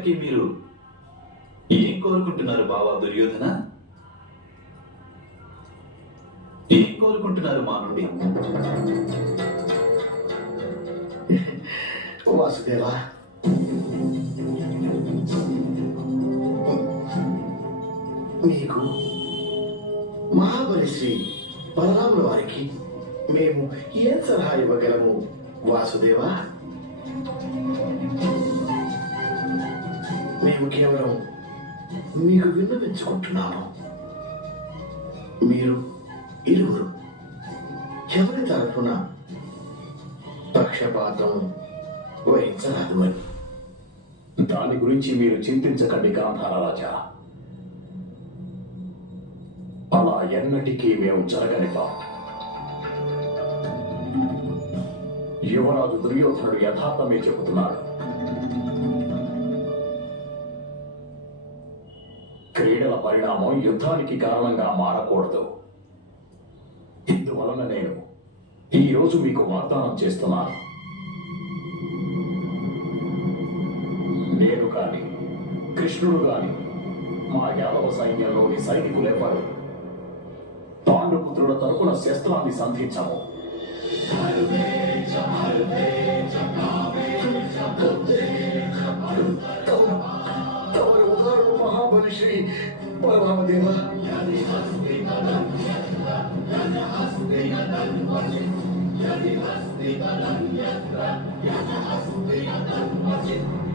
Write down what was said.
ఇంతకీ మీరు ఏం కోరుకుంటున్నారు బావా దుర్యోధన? ఏం కోరుకుంటున్నారు మా నుండి? వాసుదేవా, మీకు మహాబలి శ్రీ బలరాముల వారికి మేము ఏం సలహా ఇవ్వగలము వాసుదేవా? మేము కేవలం మీకు విన్నవించుకుంటున్నాము. మీరు ఇరువురు ఎవరి తరఫున పక్షపాతం వహించరాదు అని. దాని గురించి మీరు చింతించకండి గాంధార రాజా. అలా ఎన్నటికీ మేము జరగనివ్వం. యువరాజు దుర్యోధనుడు యథార్థమే చెబుతున్నాడు. క్రీడల పరిణామం యుద్ధానికి కారణంగా మారకూడదు. ఇందువలన నేను ఈ రోజు మీకు వాగ్దానం చేస్తున్నాను. నేను కాని, కృష్ణుడు కాని, మా యాదవ సైన్యంలోని సైనికులెవ్వరు పాండుపుత్రుల తరపున శస్త్రాన్ని సంధించము. Mahabali Shri బలరామదేవ, Yadi hasti balan yatra, yadi hasti balan wajib.